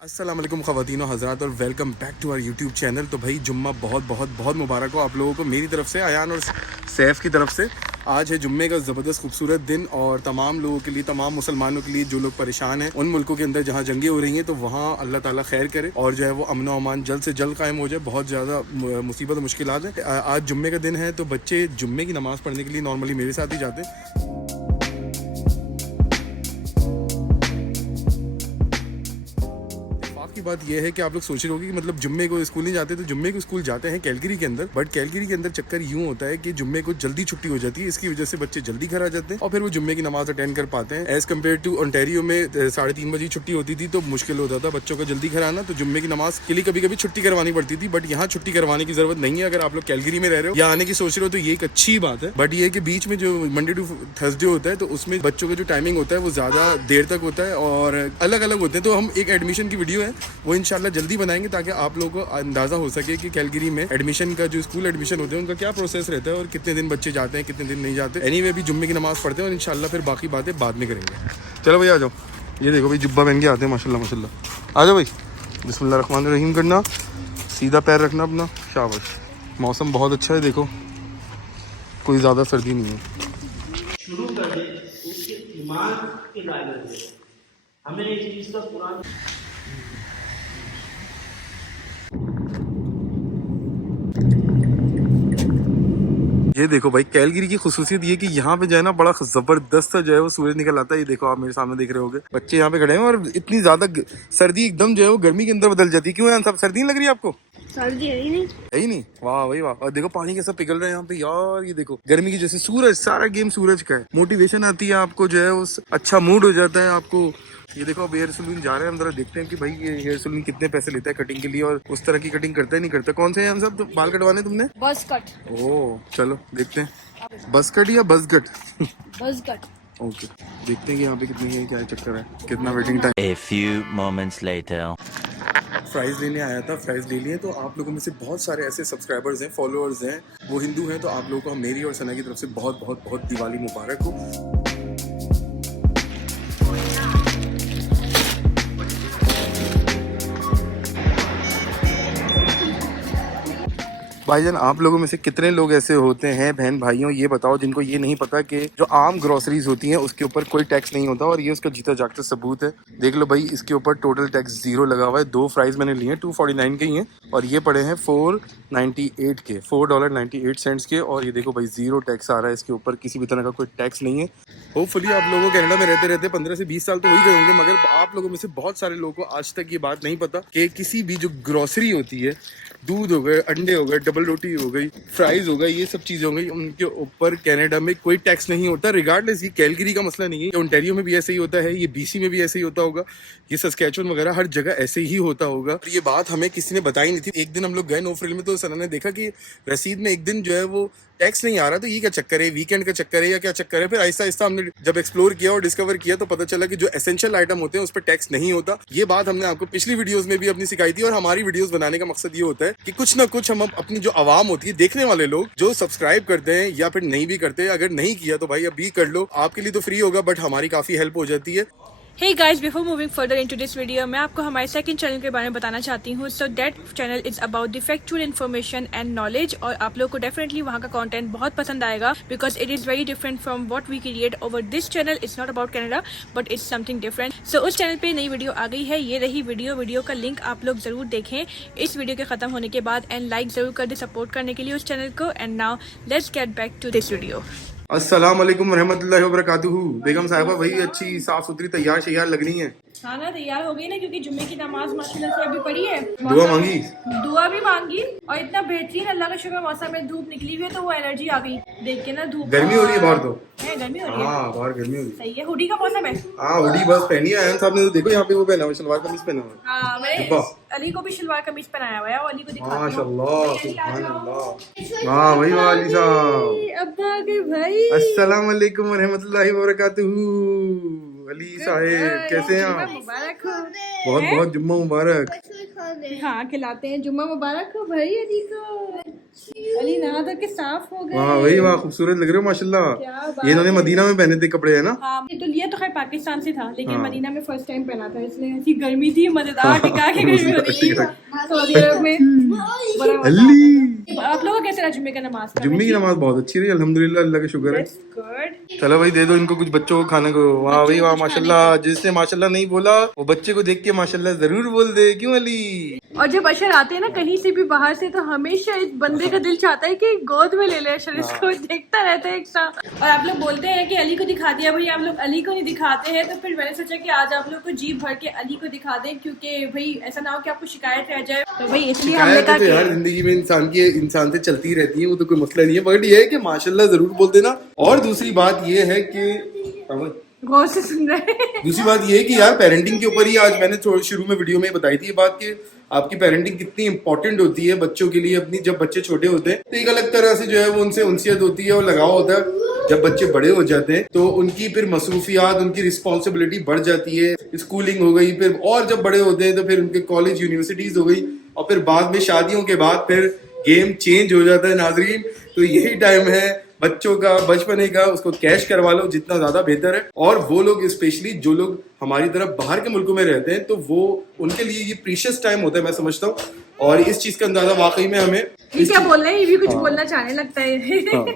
अस्सलाम वालेकुम ख़वातीन और हज़रात, और welcome back to our YouTube channel. तो भाई जुम्मा बहुत बहुत बहुत मुबारक हो आप लोगों को मेरी तरफ से, अयान और सैफ़ की तरफ से। आज है जुम्मे का ज़बरदस्त खूबसूरत दिन और तमाम लोगों के लिए, तमाम मुसलमानों के लिए जो लोग परेशान हैं उन मुल्कों के अंदर जहाँ जंगें हो रही हैं, तो वहाँ अल्लाह ताला खैर करे और जो है वो अमन व अमान जल्द से जल्द कायम हो जाए। बहुत ज़्यादा मुसीबत और मुश्किलात हैं। आज जुम्मे का दिन है तो बच्चे जुम्मे की नमाज़ पढ़ने के लिए नॉर्मली मेरे साथ ही जाते हैं। की बात यह है कि आप लोग सोच रहे होंगे कि मतलब जुम्मे को स्कूल नहीं जाते, तो जुम्मे को स्कूल जाते हैं कैलगरी के अंदर। बट कैलगरी के अंदर चक्कर यूं होता है कि जुम्मे को जल्दी छुट्टी हो जाती है, इसकी वजह से बच्चे जल्दी घर आ जाते हैं और फिर वो जुम्मे की नमाज अटेंड कर पाते हैं। एज कम्पेयर टू ओंटारियो में 3:30 बजे छुट्टी होती थी तो मुश्किल होता था बच्चों का जल्दी घर आना, तो जुम्मे की नमाज के लिए कभी कभी छुट्टी करवानी पड़ती थी। बट यहाँ छुट्टी करवाने की जरूरत नहीं है। अगर आप लोग कैलगरी में रह रहे हो या आने की सोच रहे हो तो ये एक अच्छी बात है। बट ये है कि बीच में जो मंडे टू थर्सडे होता है तो उसमें बच्चों का जो टाइमिंग होता है वो ज्यादा देर तक होता है और अलग अलग होते हैं। तो हम एक एडमिशन की वीडियो है वो इंशाल्लाह जल्दी बनाएंगे ताकि आप लोगों को अंदाजा हो सके कि कैलगरी में एडमिशन का जो स्कूल एडमिशन होते हैं उनका क्या प्रोसेस रहता है और कितने दिन बच्चे जाते हैं कितने दिन नहीं जाते। एनीवे भी जुम्मे की नमाज पढ़ते हैं और इंशाल्लाह फिर बाकी बातें बाद में करेंगे। चलो भाई आ जाओ। ये देखो भाई जुब्बा पहन के आते हैं माशाल्लाह माशाल्लाह। आ जाओ भाई, बिस्मिल्लाह रहमान रहीम करना, सीधा पैर रखना अपना, शाबाश। मौसम बहुत अच्छा है, देखो कोई ज़्यादा सर्दी नहीं है। शुरू कर दे उसके ईमान के दायरे में हमें इस चीज़ का कुरान ये देखो भाई कैलगरी की खुसूसियत ये कि यहाँ पे जो है ना बड़ा जबरदस्त जो है वो सूरज निकल आता है। ये देखो आप मेरे सामने देख रहे होगे, बच्चे यहाँ पे खड़े हैं और इतनी ज्यादा सर्दी एकदम जो है वो गर्मी के अंदर बदल जाती है। क्यों यार, सब सर्दी नहीं लग रही है आपको? सर्दी है ही नहीं, है ही नहीं। वाह भाई वाह। और देखो पानी कैसा पिघल रहा है यहाँ पे यार। ये देखो गर्मी की जैसे सूरज, सारा गेम सूरज का है। मोटिवेशन आती है आपको, जो है उस अच्छा मूड हो जाता है आपको। ये देखो अब हेयर सलून जा रहे हैं, हम जरा देखते हैं कि भाई ये हेयर सलून कितने पैसे लेता है कटिंग के लिए और उस तरह की कटिंग करता है नहीं करता। कौन से हैं हम सब बाल कटवाने तुमने? बस कट। ओह चलो देखते हैं, बस कट या बस गट? बस कट। ओके, देखते हैं कि यहाँ पे कितने क्या चक्कर है, कितना waiting time. A few moments later. Fries लेने आया था, फ्राइज ले लिए। तो आप लोगों में से बहुत सारे ऐसे सब्सक्राइबर्स हैं, फॉलोअर्स हैं, वो हिंदू हैं, तो आप लोगों को मेरी और सना की तरफ से बहुत बहुत बहुत दिवाली मुबारक हो। भाईजान आप लोगों में से कितने लोग ऐसे होते हैं बहन भाइयों, ये बताओ, जिनको ये नहीं पता कि जो आम ग्रोसरीज होती हैं उसके ऊपर कोई टैक्स नहीं होता। और ये उसका जीता जागता सबूत है। देख लो भाई, इसके ऊपर टोटल टैक्स 0 लगा हुआ है। 2 फ्राइज मैंने लिए हैं, 249 के ही हैं और ये पड़े हैं 498 के, $4.98 के। और ये देखो भाई 0 टैक्स आ रहा है इसके ऊपर, किसी भी तरह का कोई टैक्स नहीं है। होपफुली आप लोगों को कनाडा में रहते रहते 15 से 20 साल तो हो ही गए होंगे, मगर आप लोगों में से बहुत सारे लोगों को आज तक ये बात नहीं पता कि किसी भी जो ग्रोसरी होती है, दूध हो गए, अंडे हो गए, डबल रोटी हो गई, फ्राइज हो गई, ये सब चीजें हो गई, उनके ऊपर कनाडा में कोई टैक्स नहीं होता। रिगार्डलेस, ये कैलगरी का मसला नहीं है, ओंटारियो में भी ऐसे ही होता है, ये बीसी में भी ऐसे ही होता होगा, ये सस्कैचुअन वगैरह हर जगह ऐसे ही होता होगा। ये बात हमें किसी ने बताई नहीं थी। एक दिन हम लोग गए नो फ्रिल में तो सना ने देखा कि रसीद में एक दिन जो है वो टैक्स नहीं आ रहा, तो ये क्या चक्कर है, वीकेंड का चक्कर है या क्या चक्कर है। फिर आहिस्ता आहिस्ता हमने जब एक्सप्लोर किया और डिस्कवर किया तो पता चला कि जो एसेंशियल आइटम होते हैं उस पर टैक्स नहीं होता। ये बात हमने आपको पिछली वीडियोस में भी अपनी सिखाई थी। और हमारी वीडियोस बनाने का मकसद ये होता है कि कुछ ना कुछ हम अपनी जो आवाम होती है, देखने वाले लोग जो सब्सक्राइब करते हैं या फिर नहीं भी करते, अगर नहीं किया तो भाई अभी कर लो, आपके लिए तो फ्री होगा बट हमारी काफी हेल्प हो जाती है। Hey guys, before moving further into this video, मैं आपको हमारे सेकंड चैनल के बारे में बताना चाहती हूँ। So that channel is about the factual information and knowledge और आप लोग को डेफिनेटली वहाँ का कंटेंट बहुत पसंद आएगा because it is very different from what we create over this channel. It's not about Canada but it's something different. So उस चैनल पे नई वीडियो आ गई है, ये रही वीडियो का लिंक आप लोग जरूर देखें इस वीडियो के खत्म होने के बाद एंड लाइक जरूर कर दे सपोर्ट करने के लिए उस चैनल को। And now let's get back to this video. अस्सलाम वालेकुम रहमतुल्लाहि व बरकातुहू। बेगम साहिबा भाई अच्छी साफ सुथरी तैयार शैयार लग रही हैं। खाना तैयार हो गई ना, क्योंकि जुम्मे की नमाज माशाल्लाह से अभी पढ़ी है, दुआ मांगी, दुआ भी मांगी और इतना बेहतरीन अल्लाह का शुक्र मौसम में धूप निकली हुई है तो वो एनर्जी आ गई देख के ना। धूप गर्मी हो रही है बाहर, तो है गर्मी हो रही है। हाँ बाहर गर्मी हो रही है। सही है, हुडी का मौसम है। हाँ हुडी बस पहनी है साहब ने, तो देखो यहाँ पे वो पहना हुआ, सलवार कमीज पहना हुआ। हाँ मैंने अली को भी शलवार कमीज पहनाया हुआ है और अली को दिखाती हूँ। माशाल्लाह सुभान अल्लाह। हाँ भाई वाली साहब, अब आ गए भाई। अस्सलाम वालेकुम रहमतुल्लाहि व बरकातुहू। अली साहेब कैसे हैं आप? मुबारक हो। बहुत बहुत जुम्मा मुबारक। हाँ खिलाते हैं, जुम्मा मुबारक हो भाई अली को। अली नहा धो के साफ हो गए। वाह वही वाह, खूबसूरत लग रहे हो माशाल्लाह। क्या बात ये इन्होंने मदीना में पहने थे कपड़े, है ना? हाँ, ये तो लिया तो खैर पाकिस्तान से था, लेकिन हाँ। मदीना में फर्स्ट टाइम पहना था, इसलिए ऐसी गर्मी थी मजेदार, टिका के गर्मी हो रही टिका है सऊदी अरब में, बड़ा मजा अल्ली। आता था। आप लोगों का कैसा रहा जुम्मे का नमाज का? जुम्मे की नमाज बहुत अच्छी रही अल्हम्दुलिल्लाह, अल्लाह का शुक्र है। गुड। चलो भाई दे दो इनको कुछ बच्चों को खाने को। वाह भाई वाह माशाल्लाह, जिसने माशाल्लाह नहीं बोला वो बच्चे को देख के माशाल्लाह जरूर बोल दे, क्यों अली? और जब अशर आते हैं ना कहीं से भी बाहर से, तो हमेशा इस बंदे का दिल चाहता है कि गोद में ले ले अशर, इसको देखता रहता है एक साथ। और आप लोग बोलते हैं कि अली को दिखा दिया, भाई आप लोग अली को नहीं दिखाते हैं, तो फिर मैंने सोचा कि आज आप लोग को जी भर के अली को दिखा दें, क्योंकि भाई ऐसा ना हो कि आपको शिकायत रह जाए, तो भाई इसलिए हमने शिकायत कहा तो यार कि जिंदगी में इंसान से चलती रहती है, वो तो कोई मसला नहीं है, बट ये है कि माशाल्लाह जरूर बोल देना। और दूसरी बात ये है कि गौर से सुन रहे हैं। दूसरी बात ये है कि यार पेरेंटिंग के ऊपर ही आज मैंने शुरू में वीडियो में बताई थी ये बात कि आपकी पेरेंटिंग कितनी इंपॉर्टेंट होती है बच्चों के लिए अपनी। जब बच्चे छोटे होते हैं तो एक अलग तरह से जो है वो उनसे उनसियत होती है और लगाव होता है। जब बच्चे बड़े हो जाते हैं तो उनकी फिर मसरूफियात, उनकी रिस्पॉन्सिबिलिटी बढ़ जाती है, स्कूलिंग हो गई फिर, और जब बड़े होते हैं तो फिर उनके कॉलेज यूनिवर्सिटीज हो गई, और फिर बाद में शादियों के बाद फिर गेम चेंज हो जाता है नाजरीन। तो यही टाइम है बच्चों का, बचपने का, उसको कैश करवा लो जितना ज्यादा बेहतर है। और वो लोग स्पेशली जो लोग हमारी तरफ बाहर के मुल्कों में रहते हैं तो वो उनके लिए ये प्रीशियस टाइम होता है, मैं समझता हूँ। और इस चीज का अंदाजा वाकई में हमें ये क्या बोल रहे हैं, ये भी कुछ बोलना चाहने लगता है। हाँ।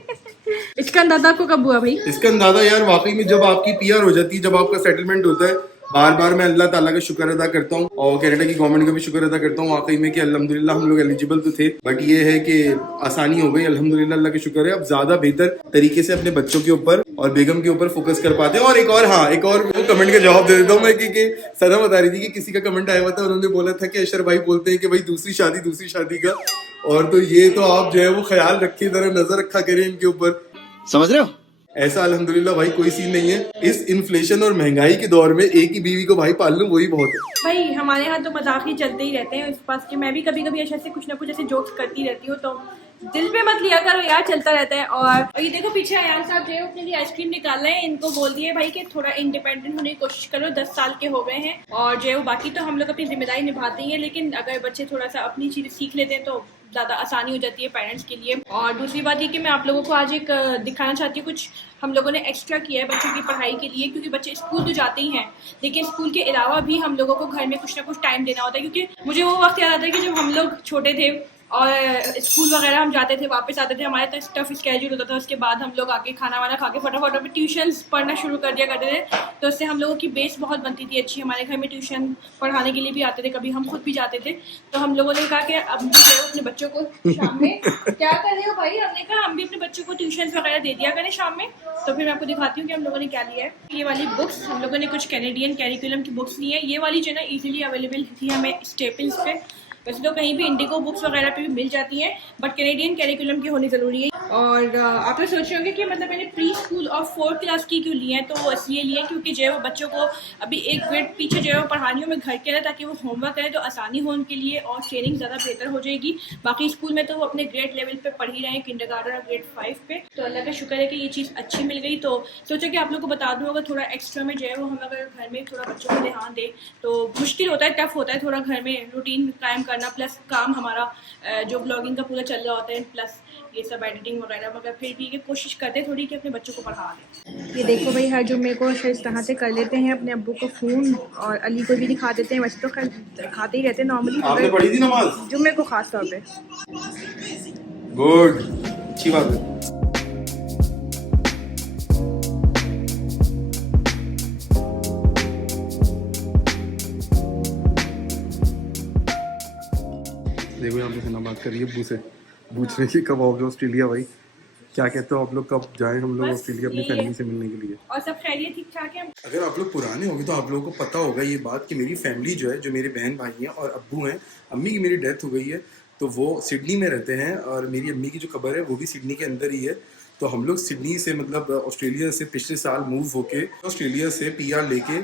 इसका अंदाजा आपको कब हुआ भाई? इसका अंदाजा यार वाकई में जब आपकी पीआर हो जाती है, जब आपका सेटलमेंट होता है। बार बार मैं अल्लाह ताला का शुक्र अदा करता हूँ और कनाडा की गवर्नमेंट का भी शुक्र अदा करता हूँ वाकई में कि अल्हम्दुलिल्लाह हम लोग एलिजिबल तो थे, बट ये है कि आसानी हो गई अल्हम्दुलिल्लाह, अल्लाह का शुक्र है। अब ज्यादा बेहतर तरीके से अपने बच्चों के ऊपर और बेगम के ऊपर फोकस कर पाते हैं। और एक और वो कमेंट का जवाब दे देता हूँ मैं कि सदा बता रही थी कि किसी का कमेंट आया हुआ था, उन्होंने बोला था कि अशर भाई बोलते हैं कि भाई दूसरी शादी का, और तो ये तो आप जो है वो ख्याल रखिए, जरा नजर रखा करें इनके ऊपर, समझ रहे हो? ऐसा अल्हम्दुलिल्लाह भाई कोई सीन नहीं है। इस इन्फ्लेशन और महंगाई के दौर में एक ही बीवी को भाई पाल लूं वही बहुत है। भाई हमारे यहाँ तो मजाक ही चलते ही रहते हैं इस पास के, मैं भी कभी कभी ऐसे कुछ ना कुछ ऐसे जोक्स करती रहती हूँ, तो दिल पे मत लिया करो यार, चलता रहता है। और ये देखो पीछे अयान साहब जो है अपने लिए आइसक्रीम निकाल रहे हैं, इनको बोल दिए भाई कि थोड़ा इंडिपेंडेंट होने की कोशिश करो, 10 साल के हो गए हैं, और जो है वो बाकी तो हम लोग अपनी जिम्मेदारी निभाते ही हैं, लेकिन अगर बच्चे थोड़ा सा अपनी चीजें सीख लेते हैं तो ज़्यादा आसानी हो जाती है पेरेंट्स के लिए। और दूसरी बात ये कि मैं आप लोगों को आज एक दिखाना चाहती हूँ, कुछ हम लोगों ने एक्स्ट्रा किया है बच्चों की पढ़ाई के लिए, क्योंकि बच्चे स्कूल तो जाते ही हैं, लेकिन स्कूल के अलावा भी हम लोगों को घर में कुछ ना कुछ टाइम देना होता है। क्योंकि मुझे वो वक्त याद आता है कि जब हम लोग छोटे थे और स्कूल वगैरह हम जाते थे, वापस आते थे, हमारे तो टफ स्केड्यूल होता था, उसके बाद हम लोग आके खाना वाना खा के फटाफट अपने ट्यूशन्स पढ़ना शुरू कर दिया करते थे, तो उससे हम लोगों की बेस बहुत बनती थी अच्छी। हमारे घर में ट्यूशन पढ़ाने के लिए भी आते थे, कभी हम खुद भी जाते थे, तो हम लोगों ने कहा कि अब भी जो है अपने बच्चों को शाम में क्या कर रहे हो भाई, हमने कहा हम भी अपने बच्चों को ट्यूशन वगैरह दे दिया करें शाम में। तो फिर मैं आपको दिखाती हूँ कि हम लोगों ने क्या लिया है। ये वाली बुक्स हम लोगों ने कुछ कैनेडियन कैरिकुलम की बुक्स ली है, ये वाली जो है ना ईजिली अवेलेबल थी हमें स्टेपल्स पे, वैसे तो कहीं भी इंडिगो बुक्स वगैरह पे भी मिल जाती हैं, बट कैनेडियन कैरिकुलम की होनी ज़रूरी है। और आप लोग सोच रहे होंगे कि मतलब मैंने प्री स्कूल और 4th क्लास की क्यों लिए हैं, तो वो इसलिए लिए क्योंकि जो है वो बच्चों को अभी एक ग्रेड पीछे जो है वो पढ़ानी हो मैं घर के अंदर, ताकि वो होमवर्क करें तो आसानी हो उनके लिए और ट्रेनिंग ज़्यादा बेहतर हो जाएगी। बाकी स्कूल में तो वो अपने ग्रेड लेवल पे पढ़ ही रहे हैं, किंडरगार्टन और ग्रेड 5 पे, तो अल्लाह का शुक्र है कि ये चीज़ अच्छी मिल गई। तो सोचा कि आप लोग को बता दूँ, अगर थोड़ा एक्स्ट्रा में जो है वो हम अगर घर में थोड़ा बच्चों को ध्यान दें तो मुश्किल होता है, टफ होता है थोड़ा घर में रूटीन कायम करना, प्लस काम हमारा जो ब्लॉगिंग का पूरा चल रहा होता है, प्लस ये सब एडिटिंग वगैरह, मगर फिर भी ये कोशिश करते हैं थोड़ी कि अपने बच्चों को पढ़ा दें। ये देखो भाई हर जुम्मे को इस तरह से कर लेते हैं, अपने अब्बू को फ़ोन और अली को भी दिखा देते हैं, वैसे तो खाते ही रहते हैं नॉर्मली, आपने पढ़ी थी नमाज जुम्मे को खास तौर पे। गुड, अच्छी बात है। देखो यहाँ पे बात करिए अब्बू से, पूछ रहे कि कब आओगे ऑस्ट्रेलिया भाई, क्या कहते हो आप लोग, कब जाएं हम लोग ऑस्ट्रेलिया अपनी फैमिली से मिलने के लिए? और सब खैरियत ठीक ठाक है। अगर आप लोग पुराने होंगे तो आप लोगों को पता होगा ये बात कि मेरी फैमिली जो है, जो मेरे बहन भाई हैं और अब्बू हैं, अम्मी की मेरी डेथ हो गई है तो वो सिडनी में रहते हैं, और मेरी अम्मी की जो कब्र है वो भी सिडनी के अंदर ही है। तो हम लोग सिडनी से मतलब ऑस्ट्रेलिया से पिछले साल मूव होके ऑस्ट्रेलिया से पीआर लेके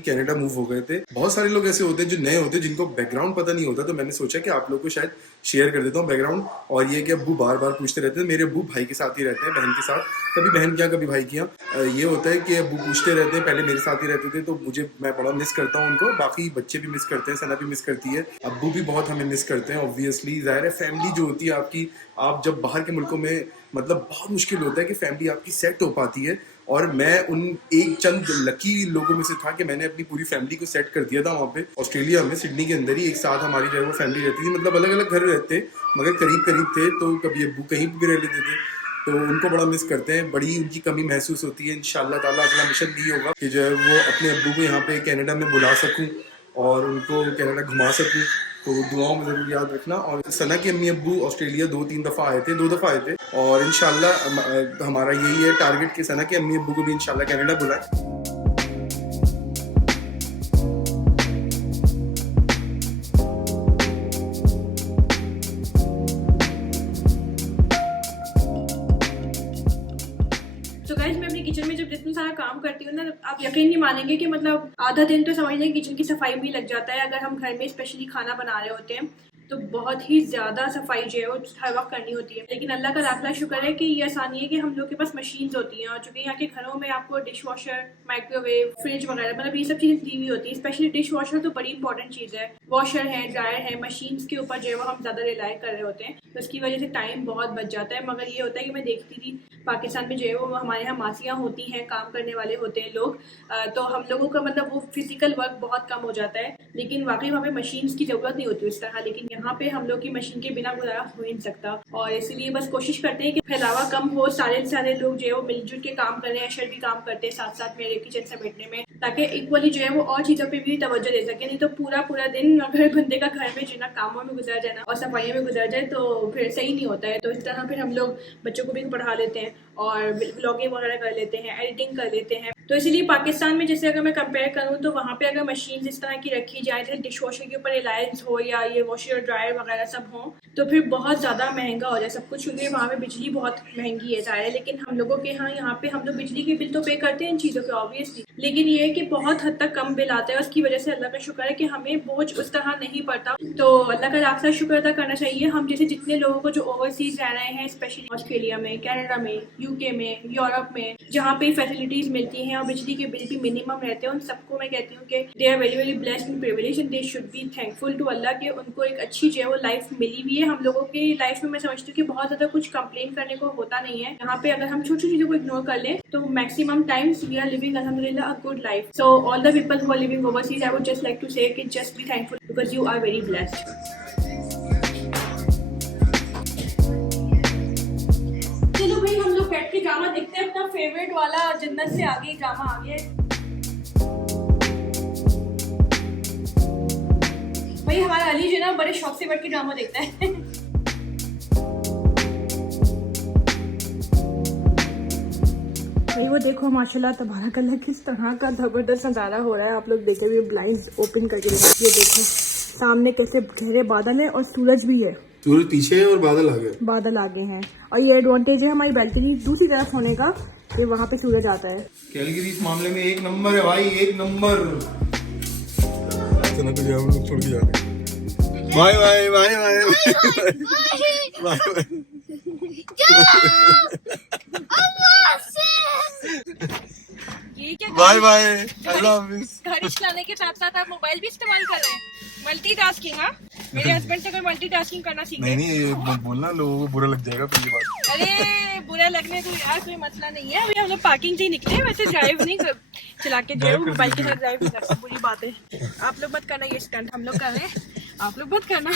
कनाडा मूव हो गए थे। बहुत सारे लोग ऐसे होते हैं जो नए होते हैं जिनको बैकग्राउंड पता नहीं होता, तो मैंने सोचा कि आप लोग को शायद शेयर कर देता हूँ बैकग्राउंड। और ये कि अब्बू बार बार पूछते रहते हैं, मेरे अब्बू भाई के साथ ही रहते हैं, बहन के साथ, कभी बहन किया कभी भाई किया। ये होता है कि अब्बू पूछते रहते हैं, पहले मेरे साथ ही रहते थे तो मैं बड़ा मिस करता हूँ उनको। बाकी बच्चे भी मिस करते हैं, सना भी मिस करती है, अब्बू भी बहुत हमें मिस करते हैं ऑब्वियसली। जाहिर है फैमिली जो होती है आपकी, आप जब बाहर के मुल्कों में मतलब बहुत मुश्किल होता है कि फैमिली आपकी सेट हो पाती है। और मैं उन एक चंद लकी लोगों में से था कि मैंने अपनी पूरी फैमिली को सेट कर दिया था वहाँ पे ऑस्ट्रेलिया में, सिडनी के अंदर ही एक साथ हमारी जो है वो फैमिली रहती थी। मतलब अलग अलग घर रहते मगर करीब करीब थे, तो कभी अब्बू कहीं भी रह लेते थे, तो उनको बड़ा मिस करते हैं, बड़ी उनकी कमी महसूस होती है। इंशाल्लाह ताला अगला मिशन भी होगा कि जो है वो अपने अब्बू को यहाँ पे कनाडा में बुला सकूँ और उनको कनाडा घुमा सकूँ। तो दुआओं में ज़रूर याद रखना। और सना के अम्मी अब्बू ऑस्ट्रेलिया 2 दफ़ा आए थे और इंशाल्लाह हमारा यही है टारगेट कि सना के अम्मी अब्बू को भी इंशाल्लाह कनाडा बुलाए। तो गाइस मैं अपनी किचन में जब जितना सारा काम करती हूँ ना, आप यकीन नहीं मानेंगे कि मतलब आधा दिन तो समझ लें किचन की सफाई में लग जाता है। अगर हम घर में स्पेशली खाना बना रहे होते हैं तो बहुत ही ज़्यादा सफाई जो है वो हर वक्त करनी होती है। लेकिन अल्लाह का लाख शुक्र है कि ये आसानी है कि हम लोग के पास मशीन्स होती हैं, और चूँकि यहाँ के घरों में आपको डिश वॉशर, माइक्रोवेव, फ्रिज वगैरह मतलब ये सब चीज़ें दी हुई होती है। स्पेशली डिश वॉशर तो बड़ी इंपॉर्टेंट चीज़ है। वॉशर है, ड्रायर है, मशीन्स के ऊपर जो है वो हम ज़्यादा रिलाई कर रहे होते हैं, तो उसकी वजह से टाइम बहुत बच जाता है। मगर ये होता है कि मैं देखती थी पाकिस्तान में जो है वो हमारे यहाँ मासियाँ होती हैं, काम करने वाले होते हैं लोग, तो हम लोगों का मतलब वो फिजिकल वर्क बहुत कम हो जाता है। लेकिन वाकई वहाँ पे मशीन्स की ज़रूरत नहीं होती उस तरह। लेकिन यहाँ पे हम लोग की मशीन के बिना गुजारा हो ही नहीं सकता, और इसीलिए बस कोशिश करते हैं कि फैलावा कम हो, सारे लोग जो है वो मिलजुल के काम करें। अशर भी काम करते हैं साथ साथ मेरे किचन समेटने में, ताकि इक्वली जो है वो और चीज़ों पे भी तवज्जो दे सके। नहीं तो पूरा दिन अगर बंदे का घर में जितना कामों में गुजर जाए ना और सफाइयों में गुजर जाए तो फिर सही नहीं होता है। तो इस तरह फिर हम लोग बच्चों को भी पढ़ा लेते हैं और व्लॉगिंग वगैरह कर लेते हैं, एडिटिंग कर लेते हैं। तो इसीलिए पाकिस्तान में जैसे अगर मैं कंपेयर करूँ तो वहाँ पे अगर मशीन इस तरह की रखी जाए, जैसे डिश वॉशर के ऊपर रिलायंस हो या ये वॉशर ड्रायर वगैरह सब हो, तो फिर बहुत ज़्यादा महंगा हो जाए सब कुछ, क्योंकि वहाँ पे बिजली बहुत महंगी है ज़ाहिर है। लेकिन हम लोगों के यहाँ पे हम लोग बिजली के बिल तो पे करते हैं इन चीज़ों के ऑब्वियसली, लेकिन ये है कि बहुत हद तक कम बिल आता है। उसकी वजह से अल्लाह का शुक्र है कि हमें बोझ उस तरह नहीं पड़ता। तो अल्लाह का लाख शुक्र अदा करना चाहिए। हम जैसे जितने लोगों को जो ओवरसीज रह रहे हैं, स्पेशली ऑस्ट्रेलिया में, कनाडा में, यूके में, यूरोप में, जहाँ पे फैसिलिटीज़ मिलती हैं और बिजली के बिल भी मिनिमम रहते हैं, उन सबको मैं कहती हूँ कि they are very very blessed and privileged and they should be thankful to Allah के उनको एक अच्छी जो है वो लाइफ मिली हुई है। हम लोगों की लाइफ में मैं समझती हूँ कि बहुत ज़्यादा कुछ कंप्लेन करने को होता नहीं है। यहाँ पे अगर हम छोटी छोटी चीज़ों को इग्नोर कर लें तो maximum times we are living अल्हम्दुलिल्लाह a good life. So all the people who are living overseas, I would just like to say कि just be thankful because you are very blessed. चलो भाई हम लोग बैठ के ड्रामा देखते हैं, अपना फेवरेट वाला जन्नत से आगे ड्रामा आ गया है। भाई हमारा अली जो है ना बड़े शौक से बैठ के ड्रामा देखता है। भाई वो देखो माशाल्लाह तबारकल्लाह किस तरह का जबरदस्त नज़ारा हो रहा है। आप लोग देखे हुए ब्लाइंड्स ओपन करके देखो, ये देखो सामने कैसे गहरे बादल है और सूरज भी है। सूरज पीछे है और बादल आगे हैं। और ये एडवांटेज है हमारी बैल्कनी दूसरी तरफ होने का, ये वहाँ पे सूरज आता है। कैलगरी इस मामले में 1 नंबर है भाई, 1 नंबर। छोड़ के जा रहे हैं। Bye bye bye bye bye. ये क्या बाय बाय, अल्लाह हाफिज। गाड़ी चलाने के साथ साथ आप मोबाइल भी इस्तेमाल कर रहे हैं, मल्टीटास्किंग। हाँ मेरे हस्बैंड से कोई मल्टीटास्किंग करना सीखे। नहीं ये बोलना, लोगों को बुरा लग जाएगा फिर ये बात। अरे बुरा लगने को यार कोई मसला नहीं है। अभी हम लोग पार्किंग से ही निकले, वैसे ड्राइव नहीं चला के जो है मोबाइल के साथ ड्राइव नहीं कर सकते, बुरी बात है। आप लोग मत करना ये स्टंट, हम लोग कर रहे हैं, आप लोग मत करना,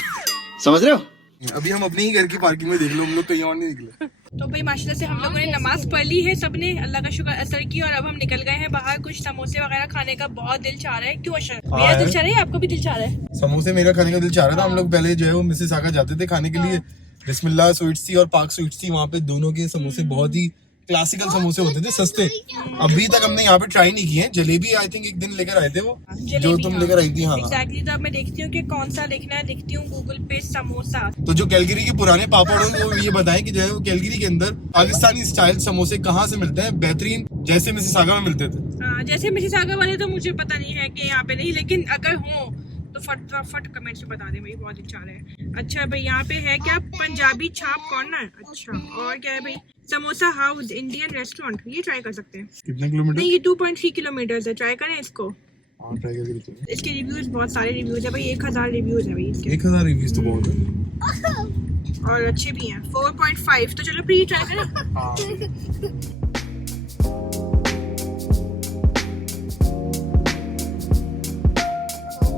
समझ रहे हो। अभी हम अपने ही घर की पार्किंग में देख लो, हम लोग कहीं और नहीं निकले। तो भाई माशाल्लाह से हम लोगों ने नमाज पढ़ ली है सबने, अल्लाह का शुक्र असर की, और अब हम निकल गए हैं बाहर। कुछ समोसे वगैरह खाने का बहुत दिल चाह रहा है। क्यों अशर? मेरा दिल चाह रहा है, आपको भी दिल चाह रहा है? समोसे मेरा खाने का दिल चाह रहा था। हम लोग पहले जो है वो मिसेस आका जाते थे खाने के लिए, बिस्मिल्लाह स्वीट्स थी और पाक स्वीट्स थी, वहाँ पे दोनों के समोसे बहुत ही क्लासिकल समोसे होते थे सस्ते, अभी तक हमने यहाँ पे ट्राई नहीं किए हैं। जलेबी आई थिंक एक दिन लेकर आए थे वो, जो तुम लेकर आई थी। हाँ एग्जैक्टली। तो अब मैं देखती हूँ कि कौन सा लिखना है, लिखती हूँ गूगल पे समोसा। तो जो कैलगरी के पुराने पापड़ हैं वो ये बताएं कि जो है वो कैलगरी के अंदर पाकिस्तानी स्टाइल समोसे कहाँ से मिलते हैं बेहतरीन, जैसे मिसिसागा में मिलते थे। जैसे मिसिसागा वाले तो मुझे पता नहीं है कि यहाँ पे नहीं, लेकिन अगर हो तो फटाफट कमेंट्स में बता दें, मेरी बहुत इच्छा है। अच्छा भाई, यहाँ पे है क्या, पंजाबी छाप कॉर्नर। अच्छा, और क्या है भाई, समोसा हाउस इंडियन रेस्टोरेंट, ये ट्राई कर सकते हैं। कितने किलोमीटर? नहीं, ये 2.3 किलोमीटर है, ट्राई करें इसको। हाँ ट्राई करके। इसके रिव्यूज बहुत सारे रिव्यूज है भाई, 1000 रिव्यूज है भाई इसके। 1000 रिव्यूज तो बहुत है और अच्छे भी हैं। 4.5, तो चलो प्री ट्राई करें।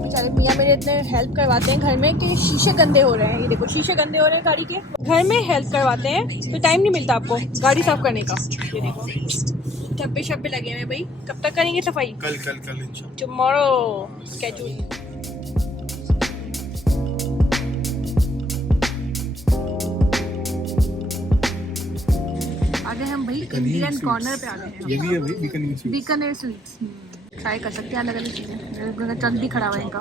बेचारे मियाँ मेरे इतने हेल्प करवाते हैं घर में कि शीशे गंदे हो रहे हैं। ये देखो शीशे गंदे हो रहे हैं गाड़ी के, घर में हेल्प करवाते हैं तो टाइम नहीं मिलता आपको गाड़ी साफ करने का। ये देखो धब्बे शब्बे लगे हुए भाई, कब तक करेंगे सफाई? कल इंशाल्लाह। Tomorrow schedule. आगे हम भाई इंडियन कॉर्नर पे आ गए हैं। ये भी है भाई बीकानेर स्वीट्स। ट्राई कर सकते हैं अलग अलग चीज़ें। ट्रक भी खड़ा हुआ है इनका।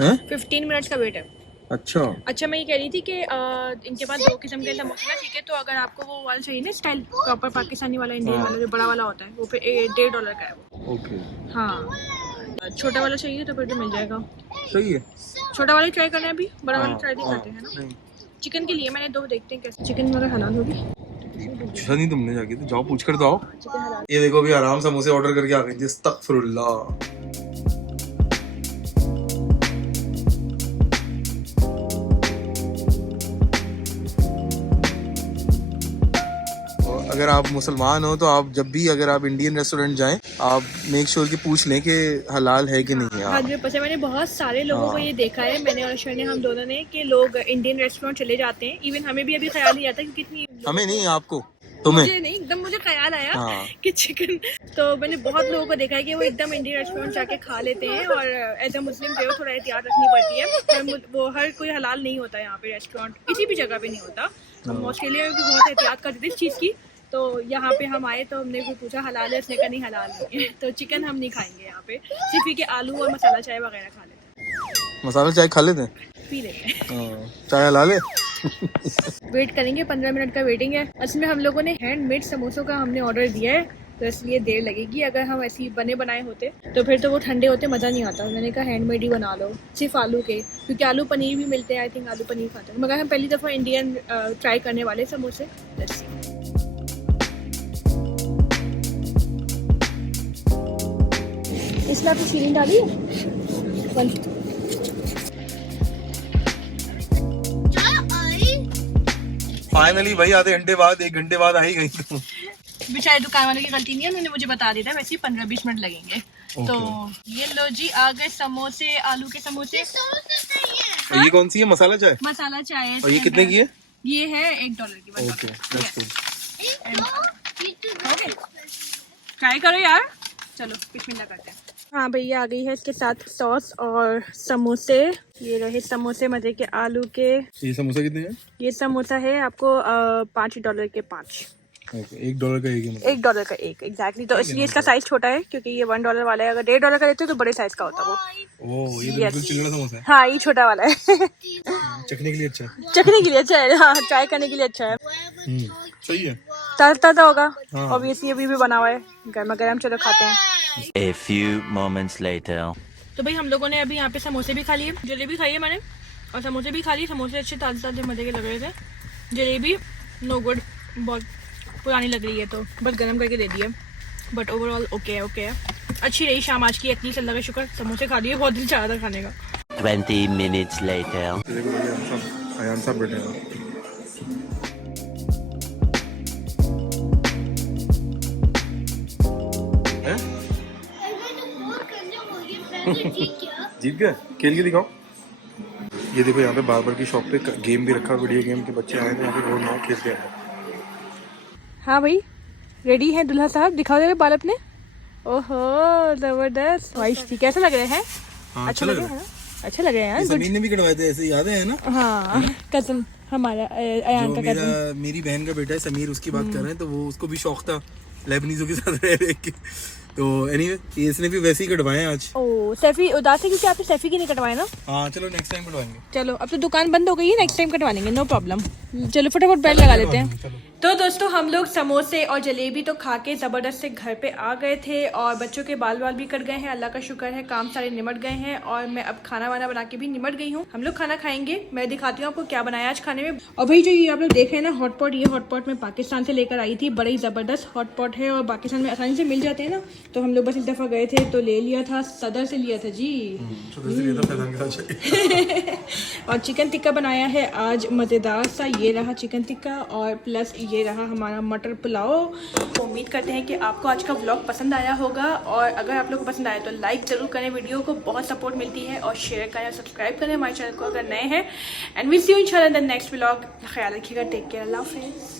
हैं? 15 मिनट्स का वेट है। अच्छा मैं ये कह रही थी कि इनके पास 2 किस्म के समोसे ना, ठीक है। तो अगर आपको वो वाला चाहिए ना स्टाइल प्रॉपर पाकिस्तानी वाला, इंडियन वाला जो बड़ा वाला होता है, वो फिर $1.5 का है वो। ओके हाँ, छोटा वाला चाहिए तो फिर तो मिल जाएगा। सही है। छोटा वाला ट्राई करना है अभी, बड़ा वाला ट्राई नहीं करते हैं ना। चिकन के लिए मैंने 2 देखते हैं कैसे। चिकन अगर हलाल होगी। पूछा नहीं तुमने जाके, तो जाओ पूछ कर तो आओ। चिकन हलाल। ये देखो अभी आराम समोसे ऑर्डर करके आ गई थी। अस्तगफुरुल्लाह। अगर आप मुसलमान हो तो आप जब भी अगर आप इंडियन रेस्टोरेंट जाएं, आप मेक श्योर कि पूछ लें कि हलाल है कि नहीं है। हाँ, मुझे पता है। मैंने बहुत सारे लोगों को ये देखा है, मैंने और अशर ने, हम दोनों ने, कि लोग इंडियन रेस्टोरेंट चले जाते हैं। इवन हमें भी अभी ख्याल नहीं आता कि कितनी, हमें नहीं, आपको, तुम्हें मुझे नहीं, एकदम मुझे ख्याल आया हाँ। कि चिकन। तो मैंने बहुत लोगों को देखा है कि वो एकदम इंडियन रेस्टोरेंट जाके खा लेते हैं। और एज अ मुस्लिम जो है थोड़ा एहतियात रखनी पड़ती है। वो हर कोई हलाल नहीं होता यहाँ पे रेस्टोरेंट, किसी भी जगह पे नहीं होता। हम ऑस्ट्रेलिया में भी बहुत एहतियात करते थे इस चीज़ की। तो यहाँ पे हम आए तो हमने को पूछा हलाल है, उसने कहा नहीं हलाल नहीं है। तो चिकन हम नहीं खाएंगे यहाँ पे, सिर्फ ये कि आलू और मसाला चाय वगैरह खा लेते हैं। मसाला चाय खा लेते हैं, पी लेते हैं। चाय हलाल है। वेट करेंगे, 15 मिनट का वेटिंग है। असल में हम लोगों ने हैंडमेड समोसों का हमने ऑर्डर दिया है, तो इसलिए देर लगेगी। अगर हम ऐसे ही बने बनाए होते तो फिर तो वो ठंडे होते, मज़ा नहीं आता। मैंने कहा हैंडमेड ही बना लो, सिर्फ आलू के, क्योंकि आलू पनीर भी मिलते हैं। आई थिंक आलू पनीर खाते हैं, मगर हम पहली दफ़ा इंडियन ट्राई करने वाले समोसे। इसमें आपने चीनी डाली है? फाइनली भाई आधे घंटे बाद, 1 घंटे बाद आई गई। बेचारे दुकान वाले की गलती नहीं है, उन्होंने मुझे बता दिया था। वैसे ही 15-20 मिनट लगेंगे। तो ये लो जी, आ गए समोसे, आलू के समोसे। और ये कौन सी है? मसाला चाय? मसाला चाय है। और ये कितने की है? ये है $1 की। ओके, ट्राई करो यार। चलो बिस्मिल्लाह करते हैं। हाँ भैया, आ गई है इसके साथ सॉस और समोसे। ये रहे समोसे मजे के आलू के। ये समोसा कितने हैं? ये समोसा है आपको $5 के 5। $1 का एक ही मतलब। $1 का एक, एग्जैक्टली। तो इसलिए इसका साइज छोटा है, क्योंकि ये $1 वाला है। अगर $1.5 का लेते तो बड़े साइज का होता वो। ओह, ये तो बिल्कुल चिल्लड़ समोसा है। हाँ, ये छोटा वाला है। चखने के लिए अच्छा है। चखने के लिए अच्छा है, हाँ, ट्राई करने के लिए अच्छा है। सही है। ताज़ा होगा हाँ। ऑब्वियसली, अभी भी बना हुआ है गर्मा गर्म। चलो खाते हैं। A few moments later. तो भाई हम लोगों ने अभी यहाँ पे समोसे भी खा लिए, जलेबी खाई है मैंने, और समोसे भी खा लिए। समोसे अच्छे ताज़े मजे के लग रहे थे। जलेबी नो गुड, बहुत पुरानी लग रही है, तो बस गर्म करके दे दिए। बट ओवरऑल ओके है। अच्छी रही शाम आज की, इतनी अल्लाह का शुक्र। समोसे खा लिए, बहुत दिल चाह रहा था खाने का। 20 minutes later. देखो भैया, अयान साहब बैठे हैं। जीत गए? खेल के दिखाओ। ये देखो यहाँ पे बार्बर की शॉप पे गेम भी रखा, वीडियो गेम के। बच्चे आए थे यहाँ पे, रोड नाउ खेलते हैं। हाँ भाई, रेडी है दूल्हा साहब, दिखाओ जरा बाल अपने। ओहो जबरदस्त। वाइफ जी कैसे लग रहे हैं? हाँ, अच्छा लग रहे हैं ना? अच्छा लग रहे हैं यार। जमीन ने भी कटवाए थे ऐसे, याद है ना? हाँ कजन हमारा अयान का कजन। मेरी बहन का बेटा है समीर, उसकी बात कर रहे हैं, तो वो उसको भी शौक था लेबनीजों के साथ रह के। तो एनीवे इसने भी वैसे ही कटवाए हैं आज। ओ सैफी उदास है क्योंकि आपने सैफी की नहीं कटवाए ना। हाँ चलो नेक्स्ट टाइम कटवाएंगे। चलो अब तो दुकान बंद हो गई है, नेक्स्ट टाइम कटवा लेंगे, नो प्रॉब्लम। चलो फटाफट बेल्ट लगा लेते हैं। तो दोस्तों हम लोग समोसे और जलेबी तो खा के ज़बरदस्त से घर पे आ गए थे और बच्चों के बाल भी कट गए हैं, अल्लाह का शुक्र है, काम सारे निमट गए हैं और मैं अब खाना वाना बना के भी निमट गई हूँ। हम लोग खाना खाएंगे, मैं दिखाती हूँ आपको क्या बनाया आज खाने में। और भाई जो ये आप लोग देख रहे हैं ना हॉट पॉट, ये हॉट पॉट मैं पाकिस्तान से लेकर आई थी, बड़ा ही ज़बरदस्त हॉट पॉट है और पाकिस्तान में आसानी से मिल जाते हैं ना, तो हम लोग बस इस दफ़ा गए थे तो ले लिया था, सदर से लिया था जी। और चिकन टिक्का बनाया है आज मज़ेदार सा, ये रहा चिकन टिक्का और प्लस ये रहा हमारा मटर पुलाव। तो उम्मीद करते हैं कि आपको आज का व्लॉग पसंद आया होगा और अगर आप लोग को पसंद आया तो लाइक ज़रूर करें, वीडियो को बहुत सपोर्ट मिलती है, और शेयर करें और सब्सक्राइब करें हमारे चैनल को अगर नए हैं। एंड विल सी यू इंशाल्लाह इन द नेक्स्ट व्लॉग। ख्याल रखिएगा, टेक केयर, अल्लाह हाफिज़।